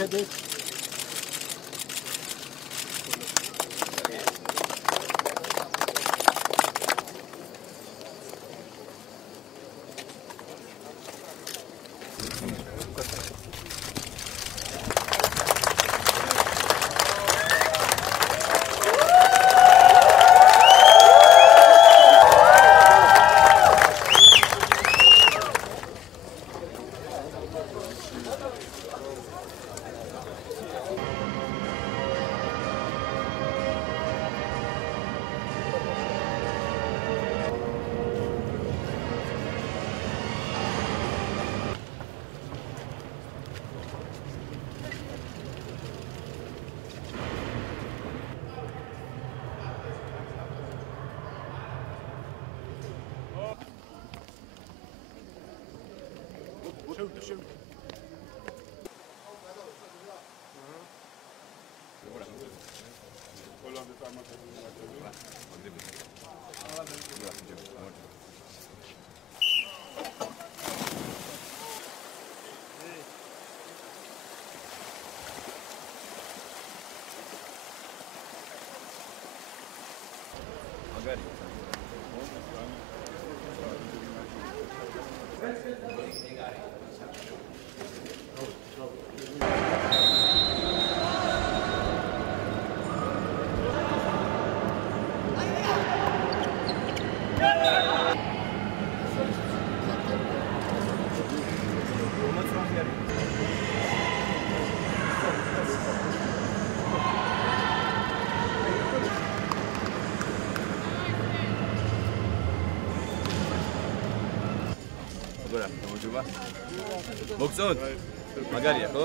მიხედეთ. მოგწონთ? მაგარია, ხო?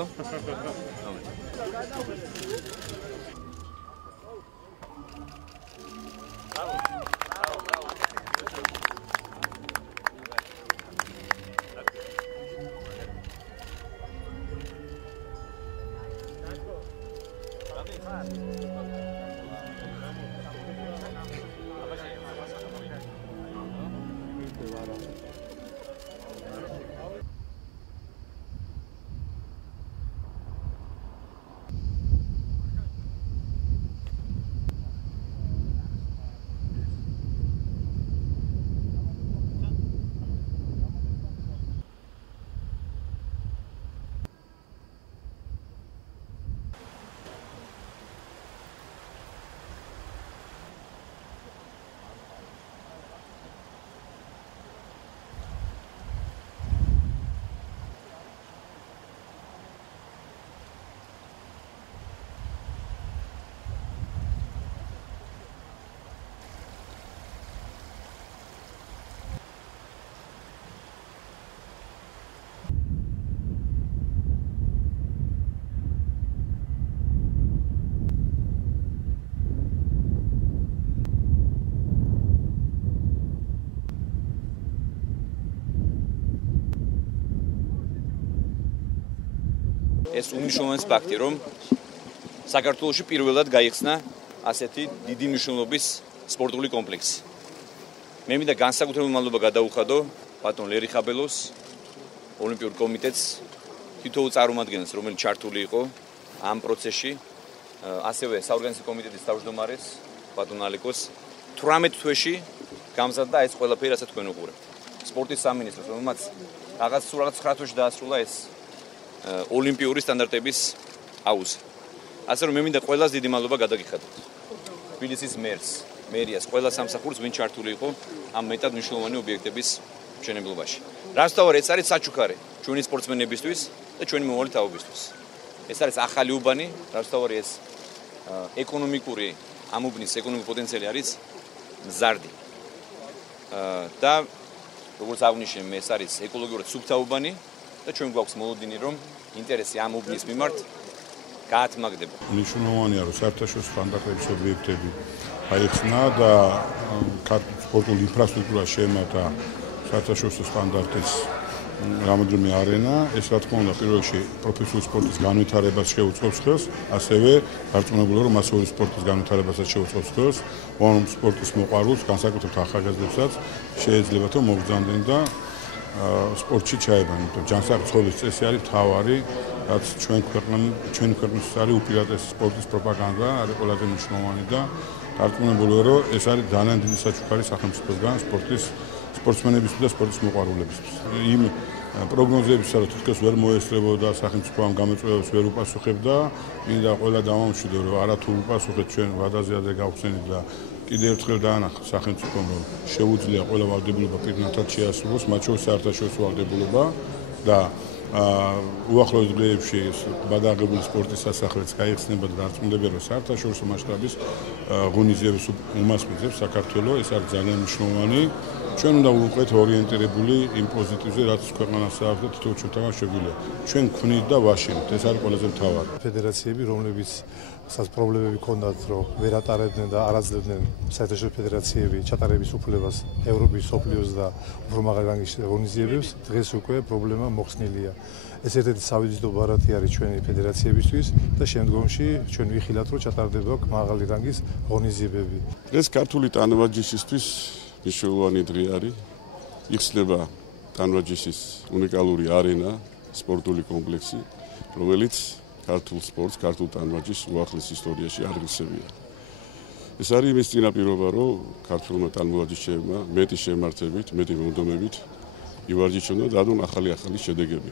ეს უმნიშვნელოვანესი ფაქტი, რომ საქართველოში პირველად გაიხსნა ასეთი დიდი მნიშვნელობის სპორტული კომპლექსი. მე მინდა განსაკუთრებულ მადლობა გადაუხადო ბატონ ლერი ხაბელოს, ოლიმპიურ კომიტეტს, თითოეულ წარმომადგენელს, რომელიც ჩართული იყო ამ პროცესში, ასევე საორგანიზაციო კომიტეტის თავმჯდომარეს, ბატონ ალეკოს 18 თვეში გამზადდა ეს ყველაფერი, რასაც თქვენ უყურებთ. სპორტის სამინისტროს, რომელმაც რაღაც 9 თვეში დაასრულა ეს ოლიმპიური სტანდარტების აუზი. ასე რომ მე მინდა ყველას დიდი მადლობა გადაგიხადოთ. თბილისის მერს, მერიას, ყველა სამსახურს, ვინ ჩართული იყო ამ მეტად მნიშვნელოვანი ობიექტების მშენებლობაში. რასთავარი ეს არის საჩუქარი ჩვენი სპორტსმენებისთვის და ჩვენი მომავალი თაობისთვის. ეს არის ახალი უბანი, რასთავარი ეს ეკონომიკური ამუბნის ეკონომიკური პოტენციალი არის მზარდი. და როგორც აღნიშნე, ეს არის ეკოლოგიურად სუფთა უბანი და ჩვენ გვაქვს მოლოდინი, რომ ინტერესი ამ უბნის მიმართ გაათმაგდება. მნიშვნელოვანია, რომ საერთაშორისო სტანდარტების ობიექტები აიხსნა და სპორტული ინფრასტრუქტურა შეემატა საერთაშორისო სტანდარტის რამოდენიმე არენა. ეს რა თქმა უნდა, პირველ რიგში პროფესიული სპორტის განვითარებას შეუწყობს ხელს, ასევე დარწმუნებული რომ მასიური სპორტის განვითარებასაც შეუწყობს ხელს, რომ სპორტის მოყვარულს, განსაკუთრებით ახალგაზრდებსაც შეიძლება რომ მოგზავნდნენ და სპორტში ჩაებან, იმიტომ ჯანსაღ ცხოვრების წესი არის მთავარი რაც ჩვენი ქვეყნის არის უპირატესი სპორტის პროპაგანდა, არის ყველაზე მნიშვნელოვანი და დარწმუნებული რომ ეს არის ძალიან დიდი საჩუქარი სახელმწიფოსგან სპორტსმენებისთვის და სპორტის მოყვარულებისთვის. იმ პროგნოზებისა, რომ თითქოს ვერ მოესწრებოდა სახელმწიფო ამ გამოწვევებს ვერ უპასუხებდა, მინდა ყველა დავამშვიდო, რომ არათუ უპასუხეთ ჩვენ ვადაზე ადრე გავხსენით და კიდევ ერთხელ დაანახა სახელმწიფომ, რომ შეუძლია ყველა ვალდებულება პირნათად შეასრულოს, მათ შორის საერთაშორისო ვალდებულება და უახლოეს დღეებში გადაღებული სპორტის სასახლეც გაიხსნება და დარწმუნდება, რომ საერთაშორისო მასშტაბის ღონისძიებებს უმასპინძლებს საქართველოს, ეს არის ძალიან მნიშვნელოვანი. ჩვენ უნდა ვიყოთ ორიენტირებული იმ პოზიტივზე, რაც ქვეყანას აქვს და თითოეულ ჩვენთან შეგვიძლია. ჩვენ გვქნით და ვაშენებთ, ეს არის ყველაზე მთავარი. ფედერაციები, რომლებიც პრობლემები ჰქონდათ, რომ ვერ ატარებდნენ და არ აძლევდნენ საერთაშორისო ფედერაციები ჩატარების უფლებას ევროპის, მსოფლიოს და უფრო მაღალი რანგის ღონისძიებებს, დღეს უკვე პრობლემა მოხსნილია. ეს ერთ-ერთი სავიზიტო ბარათი არის ჩვენი ფედერაციებისთვის და შემდგომში ჩვენ ვიხილავთ, რომ ჩატარდება მაღალი რანგის ღონისძიებები. ეს ქართული ტანვარჯიშისთვის მნიშვნელოვანი დღე არის. იხსნება ტანვარჯიშის უნიკალური არენა, სპორტული კომპლექსი, რომელიც ქართულ სპორტს, ქართულ ტანვარჯიშს უახლეს ისტორიაში აღგზავნა. ეს არის იმის წინაპირობა, რომ ქართულმა ტანვარჯიშეებმა მეტი შემართებით, მეტი მონდომებით ივარჯიშონ და დადონ ახალი შედეგები.